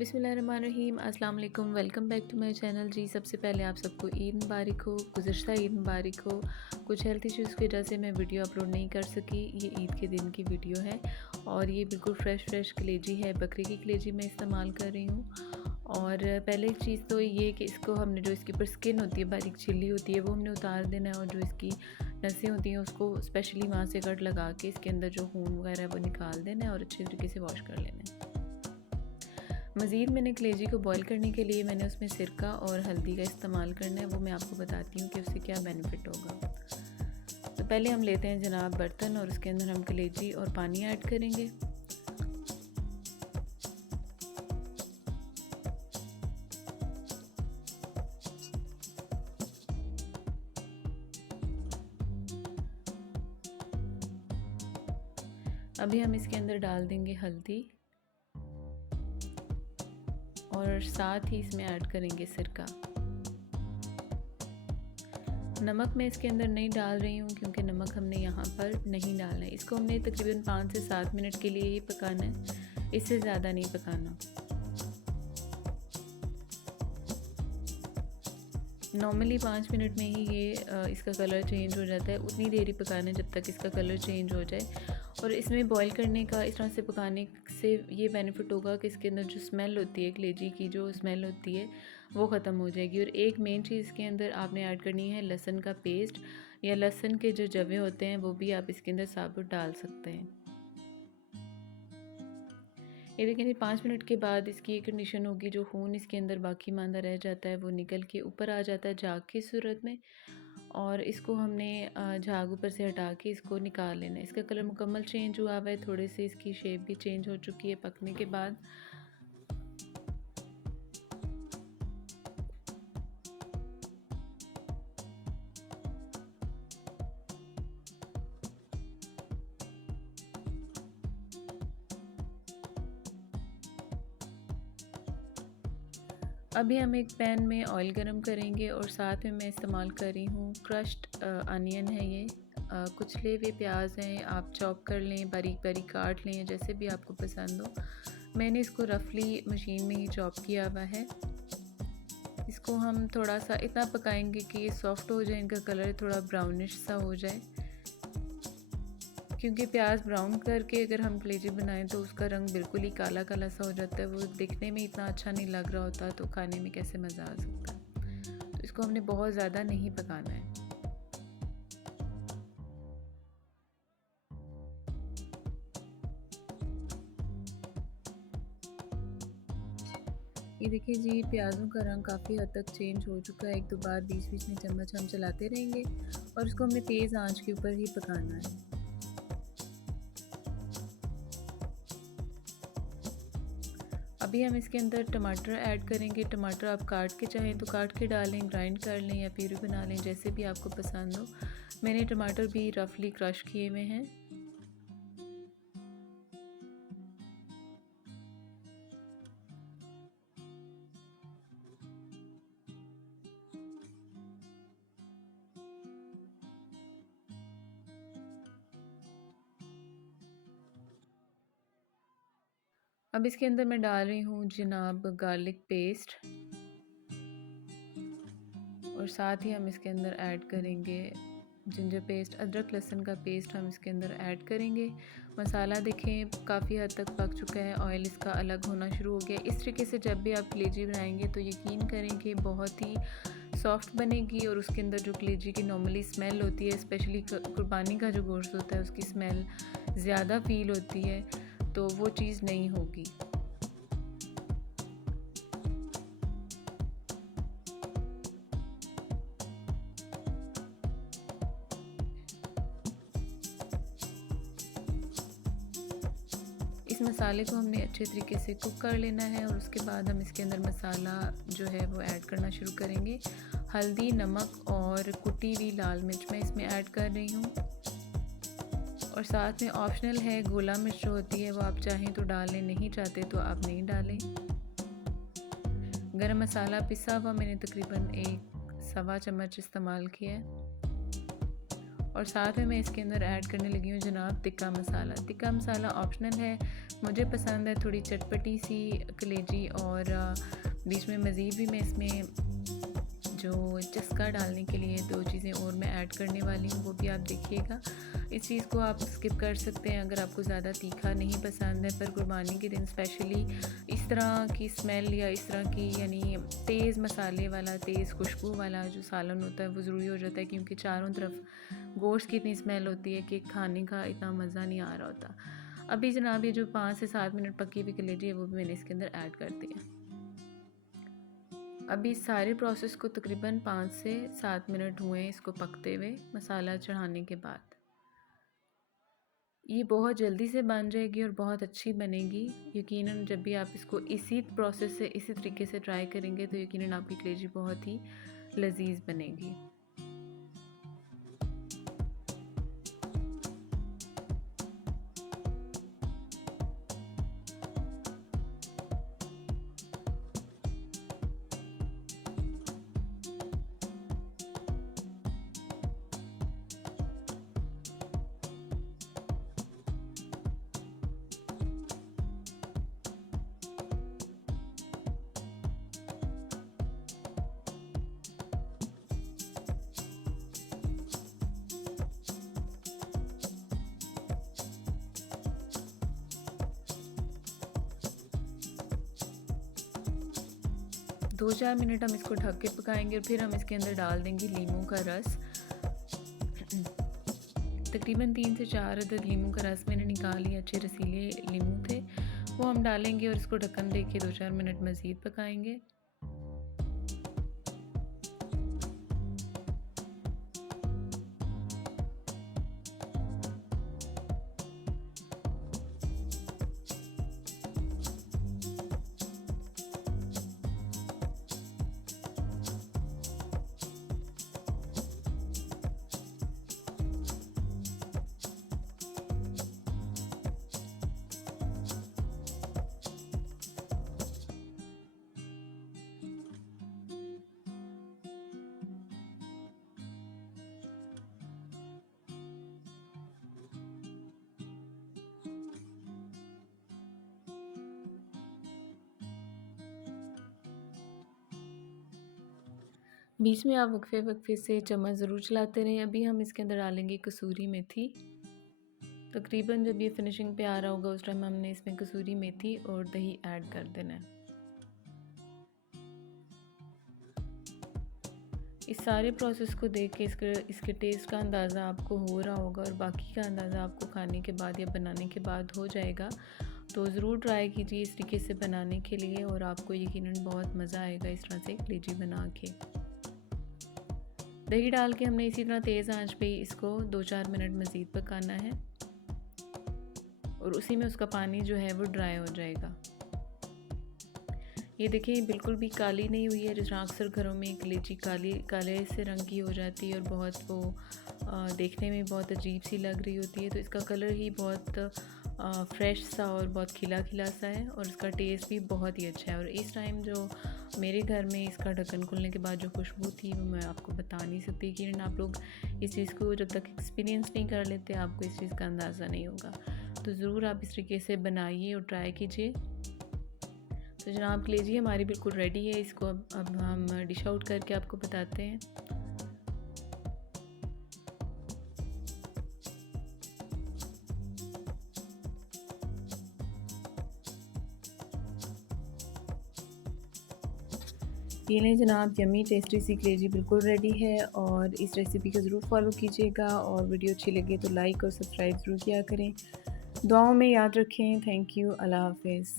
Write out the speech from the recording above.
बिस्मिल्लाहिर्रहमानिर्रहीम। अस्सलाम वालेकुम। Welcome back to my channel. जी सबसे पहले आप सबको ईद मुबारक हो, गुज़श्ता ईद मुबारक हो। कुछ हेल्थ इश्यूज़ की वजह से मैं वीडियो अपलोड नहीं कर सकी। ये ईद के दिन की वीडियो है और ये बिल्कुल फ़्रेश कलेजी है, बकरी की कलेजी मैं इस्तेमाल कर रही हूँ। और पहले चीज़ तो ये कि इसको हमने जो इसके ऊपर स्किन होती है, बारीक छिली होती है, वो हमने उतार देना है और जो इसकी नसें होती हैं उसको स्पेशली वहाँ से कट लगा के इसके अंदर जो खून वगैरह है वो निकाल देना है और अच्छे तरीके से वॉश कर लेना है। मज़ीद मैंने कलेजी को बॉईल करने के लिए मैंने उसमें सिरका और हल्दी का इस्तेमाल करना है, वो मैं आपको बताती हूँ कि उससे क्या बेनिफिट होगा। तो पहले हम लेते हैं जनाब बर्तन और उसके अंदर हम कलेजी और पानी ऐड करेंगे। अभी हम इसके अंदर डाल देंगे हल्दी और साथ ही इसमें ऐड करेंगे सिरका। नमक मैं इसके अंदर नहीं डाल रही हूँ क्योंकि नमक हमने यहाँ पर नहीं डालना है। इसको हमने तकरीबन 5 से 7 मिनट के लिए ही पकाना है, इससे ज़्यादा नहीं पकाना। नॉर्मली 5 मिनट में ही ये इसका कलर चेंज हो जाता है। उतनी देर ही पकाना है जब तक इसका कलर चेंज हो जाए। और इसमें बॉईल करने का, इस तरह से पकाने से ये बेनिफिट होगा कि इसके अंदर जो स्मेल होती है, कलेजी की जो स्मेल होती है वो ख़त्म हो जाएगी। और एक मेन चीज़ इसके अंदर आपने ऐड करनी है लहसुन का पेस्ट, या लहसुन के जो जवे होते हैं वो भी आप इसके अंदर साबुत डाल सकते हैं। ये देखें 5 मिनट के बाद इसकी एक कंडीशन होगी, जो खून इसके अंदर बाकी मांदा रह जाता है वो निकल के ऊपर आ जाता है झाग की सूरत में। और इसको हमने झाग ऊपर से हटा के इसको निकाल लेना है। इसका कलर मुकम्मल चेंज हुआ हुआ है, थोड़े से इसकी शेप भी चेंज हो चुकी है पकने के बाद। अभी हम एक पैन में ऑयल गरम करेंगे और साथ में मैं इस्तेमाल कर रही हूँ क्रश्ड अनियन है ये। कुचले हुए प्याज हैं, आप चॉप कर लें, बारीक बारीक काट लें, जैसे भी आपको पसंद हो। मैंने इसको रफली मशीन में ही चॉप किया हुआ है। इसको हम थोड़ा सा इतना पकाएंगे कि ये सॉफ्ट हो जाए, इनका कलर थोड़ा ब्राउनिश सा हो जाए। क्योंकि प्याज ब्राउन करके अगर हम कलेजी बनाएं तो उसका रंग बिल्कुल ही काला काला सा हो जाता है, वो दिखने में इतना अच्छा नहीं लग रहा होता, तो खाने में कैसे मज़ा आ सकता है। तो इसको हमने बहुत ज़्यादा नहीं पकाना है। ये देखिए जी, प्याज़ों का रंग काफ़ी हद तक चेंज हो चुका है। एक दो बार बीच बीच में चम्मच हम चलाते रहेंगे और इसको हमने तेज़ आंच के ऊपर ही पकाना है। अभी हम इसके अंदर टमाटर ऐड करेंगे। टमाटर आप काट के चाहें तो काट के डालें, ग्राइंड कर लें या प्यूरी बना लें, जैसे भी आपको पसंद हो। मैंने टमाटर भी रफली क्रश किए हुए हैं। अब इसके अंदर मैं डाल रही हूँ जनाब गार्लिक पेस्ट और साथ ही हम इसके अंदर ऐड करेंगे जिंजर पेस्ट, अदरक लहसुन का पेस्ट हम इसके अंदर ऐड करेंगे। मसाला देखें काफ़ी हद तक पक चुका है, ऑयल इसका अलग होना शुरू हो गया। इस तरीके से जब भी आप कलेजी बनाएंगे तो यकीन करें कि बहुत ही सॉफ्ट बनेगी और उसके अंदर जो कलेजी की नॉर्मली स्मेल होती है, स्पेशली कुर्बानी का जो गोश्त होता है उसकी स्मेल ज़्यादा फील होती है, तो वो चीज़ नहीं होगी। इस मसाले को हमने अच्छे तरीके से कुक कर लेना है और उसके बाद हम इसके अंदर मसाला जो है वो ऐड करना शुरू करेंगे। हल्दी, नमक और कुटी हुई लाल मिर्च मैं इसमें ऐड कर रही हूँ। और साथ में ऑप्शनल है, गोला मिर्च जो होती है वो आप चाहें तो डालें, नहीं चाहते तो आप नहीं डालें। गरम मसाला पिसा हुआ मैंने तकरीबन 1 सवा चम्मच इस्तेमाल किया है। और साथ में मैं इसके अंदर ऐड करने लगी हूँ जनाब टिक्का मसाला। टिक्का मसाला ऑप्शनल है, मुझे पसंद है थोड़ी चटपटी सी कलेजी, और बीच में मज़ीद भी मैं इसमें जो चस्का डालने के लिए 2 चीज़ें और मैं ऐड करने वाली हूँ, वो भी आप देखिएगा। इस चीज़ को आप स्किप कर सकते हैं अगर आपको ज़्यादा तीखा नहीं पसंद है, पर कुर्बानी के दिन स्पेशली इस तरह की स्मेल या इस तरह की यानी तेज़ मसाले वाला, तेज़ खुशबू वाला जो सालन होता है वो ज़रूरी हो जाता है, क्योंकि चारों तरफ गोश्त की इतनी स्मेल होती है कि खाने का इतना मज़ा नहीं आ रहा होता। अभी जनाब ये जो 5 से 7 मिनट पकी हुई कलेजी है वो भी मैंने इसके अंदर ऐड कर दी है। अभी इस सारे प्रोसेस को तकरीबन 5 से 7 मिनट हुए हैं इसको पकते हुए मसाला चढ़ाने के बाद। ये बहुत जल्दी से बन जाएगी और बहुत अच्छी बनेगी। यकीनन जब भी आप इसको इसी प्रोसेस से इसी तरीके से ट्राई करेंगे तो यकीनन आपकी कलेजी बहुत ही लजीज बनेगी। 2-4 मिनट हम इसको ढक के पकाएंगे और फिर हम इसके अंदर डाल देंगे लीमू का रस। तकरीबन 3 से 4 अदद लीमू का रस मैंने निकाल लिया, अच्छे रसीले लीमू थे, वो हम डालेंगे और इसको ढक्कन दे के 2-4 मिनट मज़ीद पकाएंगे। बीच में आप वक्फे वक्फे से चम्मच ज़रूर चलाते रहें। अभी हम इसके अंदर डालेंगे कसूरी मेथी। तकरीबन जब ये फिनिशिंग पे आ रहा होगा उस टाइम हमने इसमें कसूरी मेथी और दही ऐड कर देना है। इस सारे प्रोसेस को देख के इसके टेस्ट का अंदाज़ा आपको हो रहा होगा और बाकी का अंदाज़ा आपको खाने के बाद या बनाने के बाद हो जाएगा। तो ज़रूर ट्राई कीजिए इस तरीके से बनाने के लिए और आपको यकीनन बहुत मज़ा आएगा इस तरह से कलेजी बना के। दही डाल के हमने इसी तरह तेज़ आंच पे इसको 2-4 मिनट मज़ीद पकाना है और उसी में उसका पानी जो है वो ड्राई हो जाएगा। ये देखिए बिल्कुल भी काली नहीं हुई है, जिस अक्सर घरों में कलेजी काले से रंग की हो जाती है और बहुत वो देखने में बहुत अजीब सी लग रही होती है। तो इसका कलर ही बहुत फ्रेश सा और बहुत खिला खिला सा है और इसका टेस्ट भी बहुत ही अच्छा है। और इस टाइम जो मेरे घर में इसका ढक्कन खुलने के बाद जो खुशबू थी वो मैं आपको बता नहीं सकती, कि आप लोग इस चीज़ को जब तक एक्सपीरियंस नहीं कर लेते आपको इस चीज़ का अंदाज़ा नहीं होगा। तो ज़रूर आप इस तरीके से बनाइए और ट्राई कीजिए। तो जनाब कलेजी हमारी बिल्कुल रेडी है, इसको अब हम डिश आउट करके आपको बताते हैं। ये लें जनाब, यमी टेस्टी सी कलेजी बिल्कुल रेडी है और इस रेसिपी को ज़रूर फॉलो कीजिएगा और वीडियो अच्छी लगे तो लाइक और सब्सक्राइब ज़रूर किया करें। दुआओं में याद रखें। Thank you. अल्लाह हाफ़िज़।